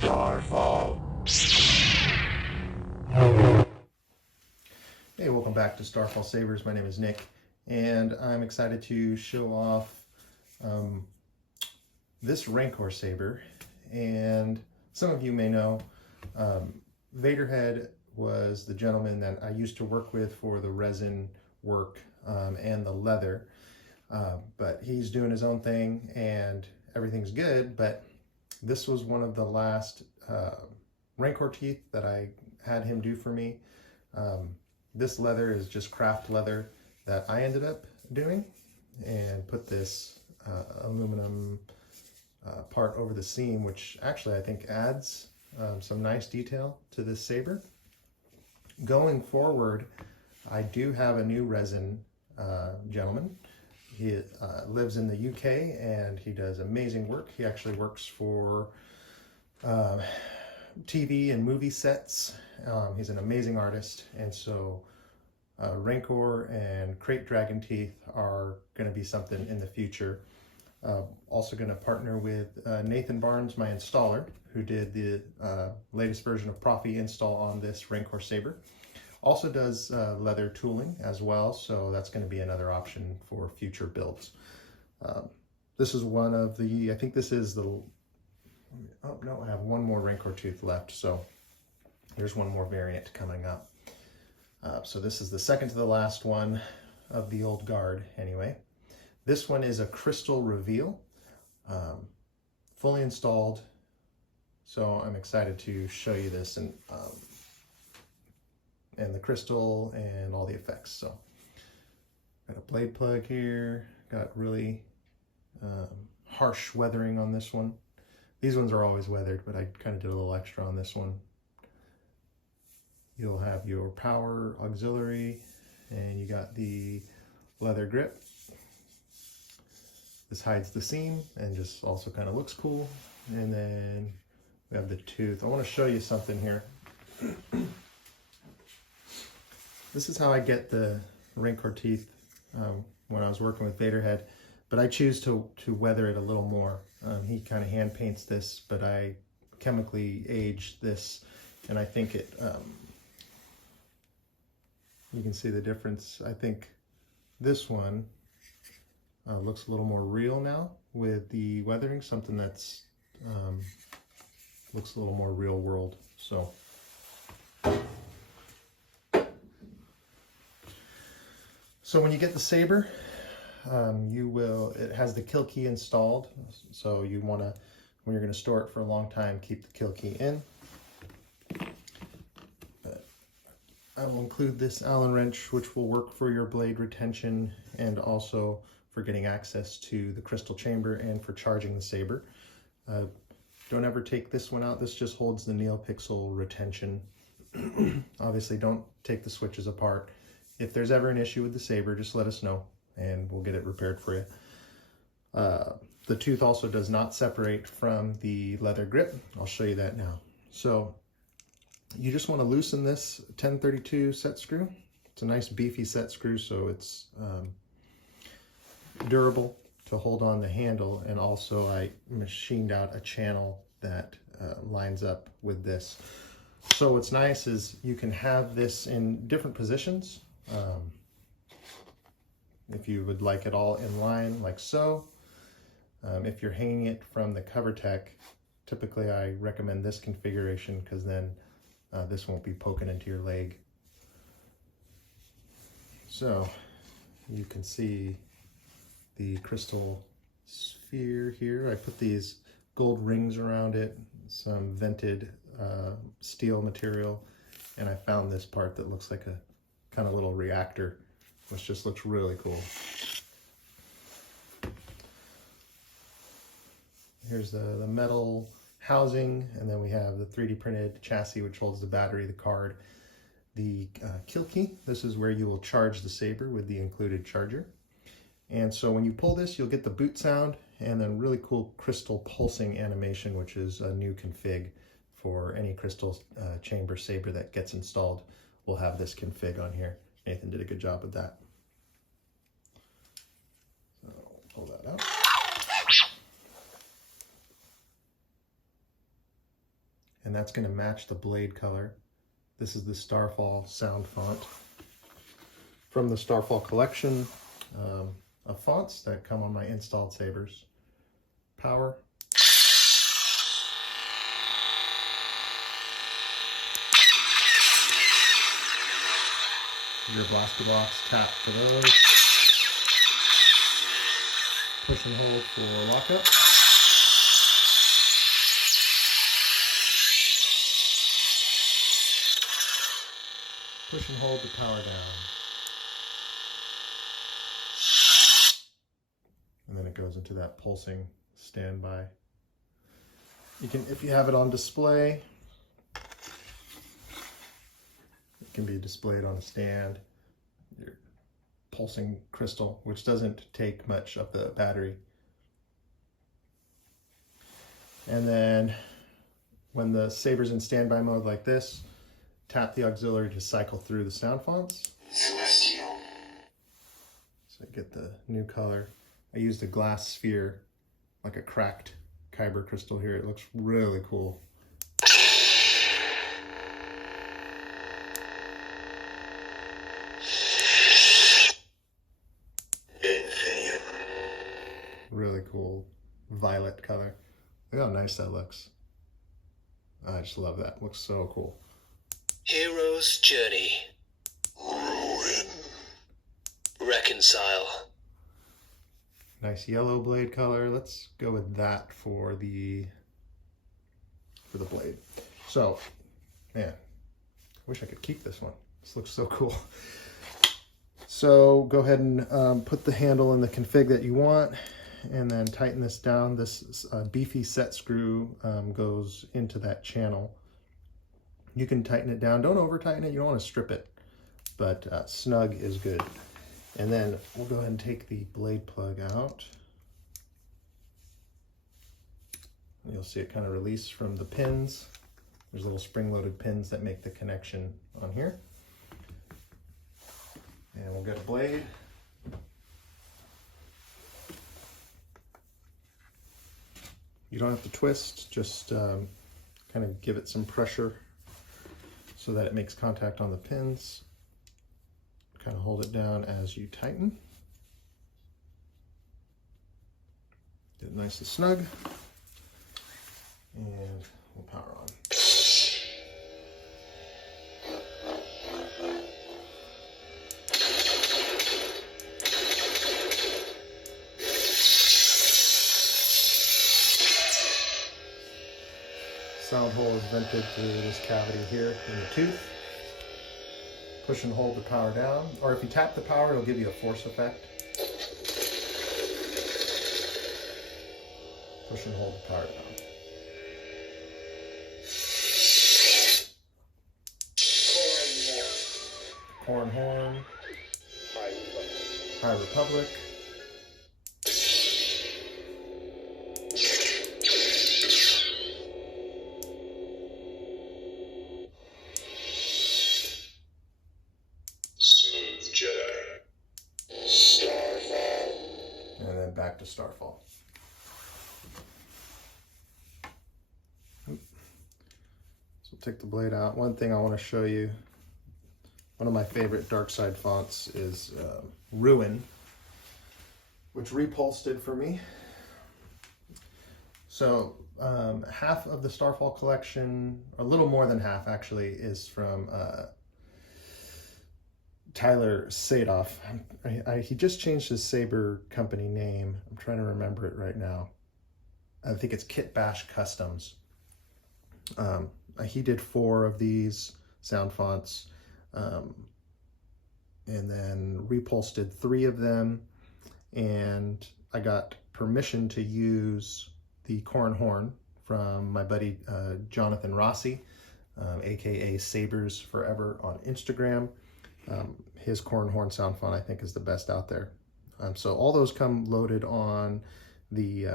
Starfall. Hey, welcome back to Starfall Sabers. My name is Nick, and I'm excited to show off this Rancor Saber. And some of you may know, Vaderhead was the gentleman that I used to work with for the resin work and the leather. But he's doing his own thing and everything's good, but this was one of the last Rancor teeth that I had him do for me. This leather is just craft leather that I ended up doing, and put this aluminum part over the seam, which actually I think adds some nice detail to this saber. Going forward, I do have a new resin gentleman. He lives in the UK and he does amazing work. He actually works for TV and movie sets. He's an amazing artist, and so Rancor and Crate Dragon teeth are going to be something in the future. Also going to partner with Nathan Barnes, my installer, who did the latest version of Profi install on this Rancor Saber. Also does leather tooling as well, so that's going to be another option for future builds. This is one of the, I think this is the, oh no, I have one more Rancor tooth left, so there's one more variant coming up. So this is the second to the last one of the old guard anyway. This one is a crystal reveal, fully installed, so I'm excited to show you this and the crystal and all the effects. So got a blade plug here, got really harsh weathering on this one. These ones are always weathered, but I kind of did a little extra on this one. You'll have your power auxiliary, and you got the leather grip. This hides the seam and just also kind of looks cool. And then we have the tooth. I want to show you something here. This is how I get the Rancor teeth when I was working with Vaderhead, but I choose to weather it a little more. He kind of hand paints this, but I chemically age this, and I think it, you can see the difference. I think this one looks a little more real now with the weathering, something that's looks a little more real world. So when you get the Saber, it has the kill key installed. So you want to, when you're going to store it for a long time, keep the kill key in. But I will include this Allen wrench, which will work for your blade retention and also for getting access to the crystal chamber and for charging the Saber. Don't ever take this one out. This just holds the NeoPixel retention. Obviously, don't take the switches apart. If there's ever an issue with the Saber, just let us know and we'll get it repaired for you. The tooth also does not separate from the leather grip. I'll show you that now. So you just want to loosen this 1032 set screw. It's a nice beefy set screw, so it's durable to hold on the handle, and also I machined out a channel that lines up with this. So what's nice is you can have this in different positions. If you would like it all in line like so. If you're hanging it from the cover tech, typically I recommend this configuration because then this won't be poking into your leg. So you can see the crystal sphere here. I put these gold rings around it, some vented steel material, and I found this part that looks like a kind of little reactor, which just looks really cool. Here's the metal housing, and then we have the 3D printed chassis, which holds the battery, the card, the kill key. This is where you will charge the Saber with the included charger. And so when you pull this, you'll get the boot sound and then really cool crystal pulsing animation, which is a new config for any crystal chamber Saber that gets installed. We'll have this config on here. Nathan did a good job with that. So pull that out. and that's going to match the blade color. This is the Starfall sound font from the Starfall collection of fonts that come on my installed Sabers. Power. Your blaster box, tap for those. Push and hold for lockup. Push and hold the power down. And then it goes into that pulsing standby. You can, if you have it on display, it can be displayed on a stand. Your pulsing crystal, which doesn't take much of the battery. And then when the Saber's in standby mode like this, tap the auxiliary to cycle through the sound fonts. Celestial. So I get the new color. I used a glass sphere, like a cracked Kyber crystal here. It looks really cool. Really cool violet color. Look how nice that looks. I just love that. Looks so cool. Hero's Journey. Ruin. Reconcile. Nice yellow blade color. Let's go with that for the blade. So, man, I wish I could keep this one. This looks so cool. So go ahead and put the handle in the config that you want, and then tighten this down. This beefy set screw goes into that channel. You can tighten it down. Don't over tighten it. You don't want to strip it, but snug is good. And then we'll go ahead and take the blade plug out. You'll see it kind of release from the pins. There's little spring-loaded pins that make the connection on here. And we'll get a blade. You don't have to twist, just kind of give it some pressure so that it makes contact on the pins. Kind of hold it down as you tighten. Get it nice and snug. And we'll power on. Sound hole is vented through this cavity here in the tooth. Push and hold the power down, or if you tap the power, it'll give you a force effect. Push and hold the power down. Corn horn. High Republic. And then back to Starfall. So take the blade out. One thing I want to show you, one of my favorite dark side fonts is Ruin, which repulsed for me. So half of the Starfall collection, a little more than half actually, is from Tyler Sadoff. He just changed his Saber company name. I'm trying to remember it right now. I think it's Kit Bash Customs. He did 4 of these sound fonts, and then repulsed 3 of them, and I got permission to use the corn horn from my buddy Jonathan Rossi, aka Sabers Forever on Instagram. His corn horn sound font I think is the best out there. So all those come loaded on the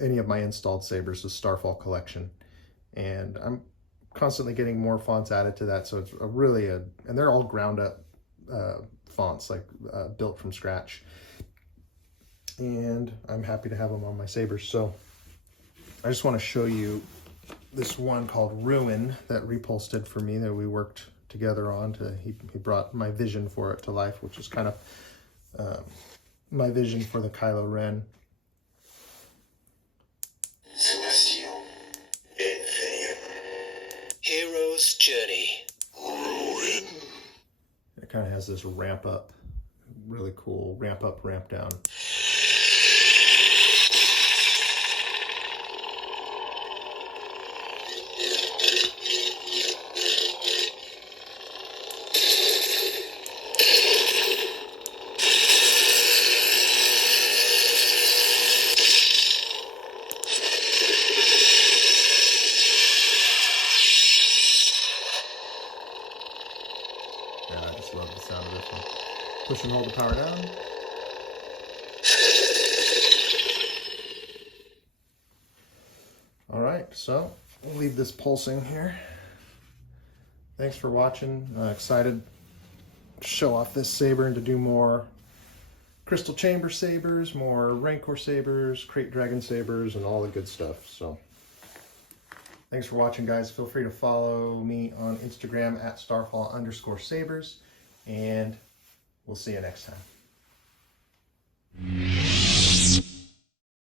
any of my installed Sabers, the Starfall collection, and I'm constantly getting more fonts added to that. So it's and they're all ground up fonts, like built from scratch, and I'm happy to have them on my Sabers. So I just want to show you this one called Ruin that Repulse did for me that we worked together on. He brought my vision for it to life, which is kind of my vision for the Kylo Ren. Hero's Journey. It kind of has this ramp up, really cool ramp up, ramp down. Yeah, I just love the sound of this one. Push and hold the power down. All right, so we'll leave this pulsing here. Thanks for watching. Excited to show off this saber and to do more Crystal Chamber sabers, more Rancor sabers, Crate Dragon sabers, and all the good stuff. So thanks for watching, guys. Feel free to follow me on Instagram at Starfall_Sabers, and we'll see you next time.